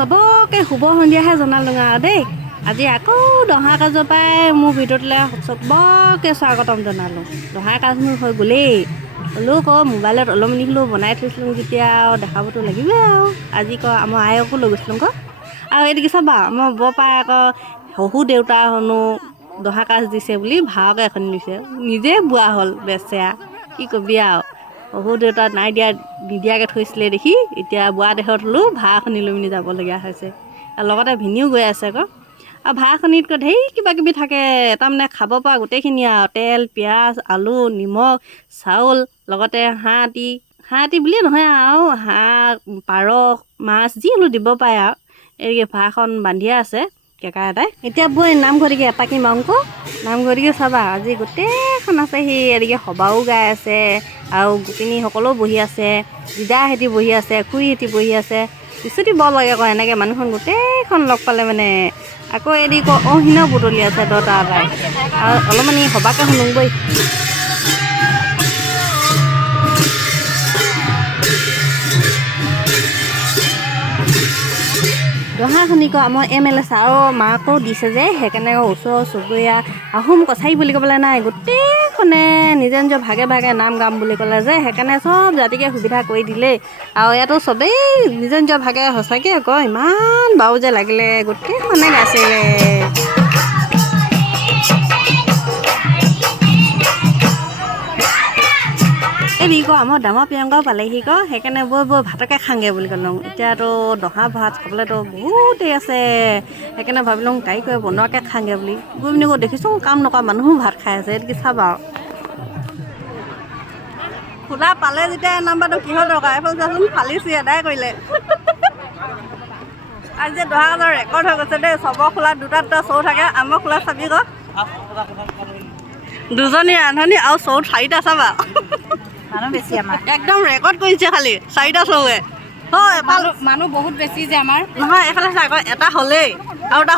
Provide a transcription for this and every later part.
চবকে শুভ সন্ধিয়াহে জনালোঁ আৰু দেই। আজি আকৌ দহা কাজৰ পৰাই মোৰ ভিডিঅ'টোলৈ চবকে স্বাগতম জনালোঁ। দহা কাজ মোৰ হৈ গ'লেই হ'লেও মোবাইলত অলপমানি হ'লেও বনাই থৈছিলোঁ যেতিয়া আৰু দেখাবতো লাগিবই আৰু। আজি আমাৰ আয়কো লৈ গৈছিলোঁ আৰু এইটো চাবা আমাৰ বৰপাই আকৌ শহু দেউতা শুনো দহা কাজ দিছে বুলি ভাৱকে এখন দিছে, নিজে বোৱা হ'ল বেচেৰা, কি কবি আৰু। শহু দেউতা নিদিয়াকৈ থৈছিলে দেখি এতিয়া বোৱা দেহত হ'লেও ভাড়া এখনি লৈ পিনি যাবলগীয়া হৈছে। আৰু লগতে ভিনিও গৈ আছে আকৌ। আৰু ভাড়াখনিতকৈ ঢেৰ কিবা কিবি থাকে, তাৰমানে খাব পৰা গোটেইখিনি আৰু তেল পিঁয়াজ আলু নিমখ চাউল লগতে হাঁহ বুলিয়ে নহয় আৰু হাঁহ পাৰ মাছ যি হ'লেও দিব পাৰে আৰু। এই ভাড়াখন বান্ধিয়ে আছে কেকা এটাই। এতিয়া বৈ নামঘৰটিকে এপাকি মাৰোঁকো। নামঘৰটিকে চাবা আজি গোটেইখন আছে, সি এদিকে সবাও গাই আছে আৰু গোপিনীসকলেও বহি আছে, দিদাহঁতি বহি আছে, খুৰীহঁতি বহি আছে। পিছুতি বৰ লাগে আকৌ এনেকৈ মানুহখন গোটেইখন লগ পালে মানে। আকৌ এদিকে অহিনাও বুটলি আছে দহটা এটাই। আৰু অলপমানি সবাকে শুনো বৈ। দহাখনিক আমাৰ MLA ছাৰৰ মাকো দিছে যে, সেইকাৰণে ওচৰ চুবুৰীয়া আহোম কছাৰী বুলি ক'বলৈ নাই, গোটেইখনে নিজে নিজৰ ভাগে ভাগে নাম গাম বুলি ক'লে যে, সেইকাৰণে চব জাতিকে সুবিধা কৰি দিলেই। আৰু ইয়াতো চবেই নিজৰ নিজৰ ভাগে সঁচাকৈ আকৌ ইমান বাৰু যে লাগিলে গোটেইখনে গাইছিলে। আমাৰ ডাঙৰ প্ৰিয়ংকাও পালেহি সেইকাৰণে বৈ ভাতকে খাংগে বুলি ক'লোঁ। এতিয়াতো দহা ভাত খাবলৈতো বহুত দেৰি আছে, সেইকাৰণে ভাবিলোঁ কাৰিকৰে বনোৱাকৈ খাংগে বুলি। গৈ পিনি দেখিছোঁ কাম নকৰা মানুহো ভাত খাই আছে, এইটো চাবা আৰু। খোলা পালে যেতিয়া নাম্বাৰটো কিহৰ দৰকাৰ, এইফালে চাচোন ফালিচি আদায় কৰিলে। আজি যে দহা কাজৰ ৰেকৰ্ড হৈ গৈছে দেই, চবৰ খোলা দুটা চৌ থাকে, আমাৰ খোলা চাবি দুজনী ৰান্ধনি আৰু চৌ 4টা চাবা। মানুহ বেছি আমাৰ, একদম ৰেকৰ্ড কৰিছে খালি 4টা চৌৱে। হয় মানুহ বহুত বেছি যে আমাৰ। নহয় এইফালে চা আকৌ এটা হ'লেই আৰু এটা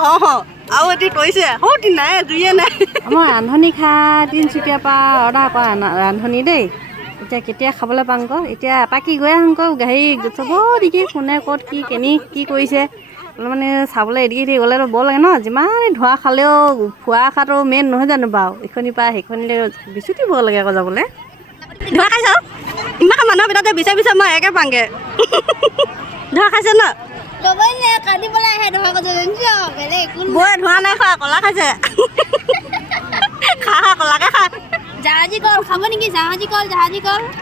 আৰু এটি কৰিছে সৌটি নাই জুইয়ে নাই। আমাৰ ৰান্ধনি তিনিচুকীয়াৰ পৰা অৰ্ডাৰ কৰা ৰান্ধনি দেই। এতিয়া কেতিয়া খাবলৈ পাম এতিয়া এপাকি গৈ আহোঁ হেৰি চব দেখি কোনে ক'ত কি কৰিছে মানে চাবলৈ এদিকে গ'লেতো বৰ লাগে ন। যিমান ধোৱা খালেও খোৱা খাটো মেইন নহয় জানো বাৰু, ইখনিৰ পৰা সেইখনিলৈ বিচুতি বৰ লাগে আকৌ যাবলৈ। ধোৱা খাইছ ইমান মানুহৰ ভিতৰতে বিচাৰি মই একে পাংগে। ধোৱা খাইছে ন বৈ ধোৱা নাই খোৱা, কলা খাইছে। খা কলাকে খা। জাহাজী কল খাব নেকি? জাহাজী কল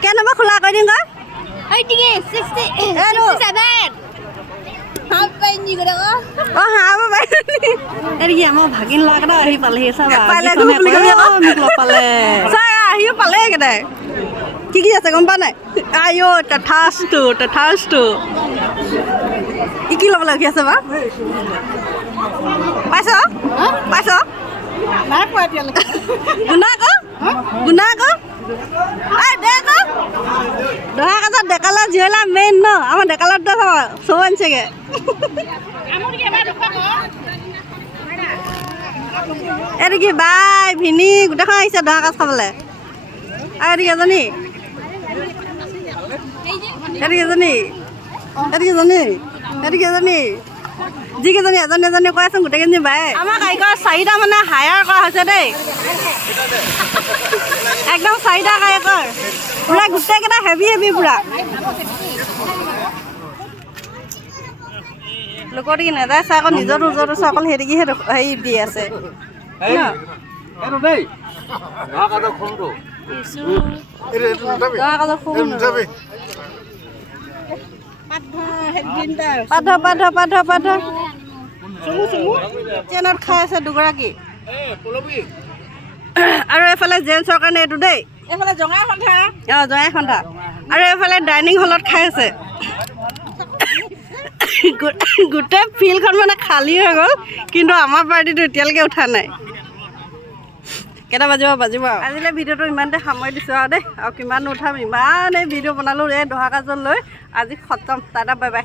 কেই নম্বৰ খোলা কৰি দিম আমাৰ ভাগিন ল'ৰাকেইটা আহি পালেহি চাবা। আহিও পালে একেটাই। কি আছে গম পা নাই? আইঅ তথাস্তু কি ল'বলৈ ৰখি আছে বা? পাইছ গুণা আকৌ দহা কাজত ডেকালা জীয়লা মেইন ন। আমাৰ ডেকালাত চৌ আনিছেগে। এইটো কি বাই ভিনি গোটেইখন আহিছে দহা কাজ খাবলৈ। আৰু এদিকে এজনী যিকেইজনী এজনী কৈ আছোঁ গোটেইকেইজনী বাই। আমাৰ কাৰিকৰ 4টা মানে হায়াৰ কৰা হৈছে দেই, একদম 4টা কাৰিকৰ পুৰা গোটেইকেইটা হেভি পুৰা। লোকৰ দেখি নাযায় চা আকৌ নিজৰ অকল সেইদিকেহে হেৰি দি আছে। পাধ ট্ৰেইনত খাই আছে দুগৰাকী। আৰু এইফালে জেন্টছৰ কাৰণে এইটো দেই, এইফালে জঙাই সন্থা আৰু এইফালে ডাইনিং হলত খাই আছে। গোটেই ফিল্ডখন মানে খালী হৈ গ'ল, কিন্তু আমাৰ পাৰ্টিটো এতিয়ালৈকে উঠা নাই। কেইটা বাজিব আজিলৈ ভিডিঅ'টো ইমানতে সামৰি দিছোঁ আৰু দেই। আৰু কিমান উঠাম, ইমানেই ভিডিঅ' বনালোঁ এই দহা কাজলৈ। আজি খতম, টাটা বাই বাই।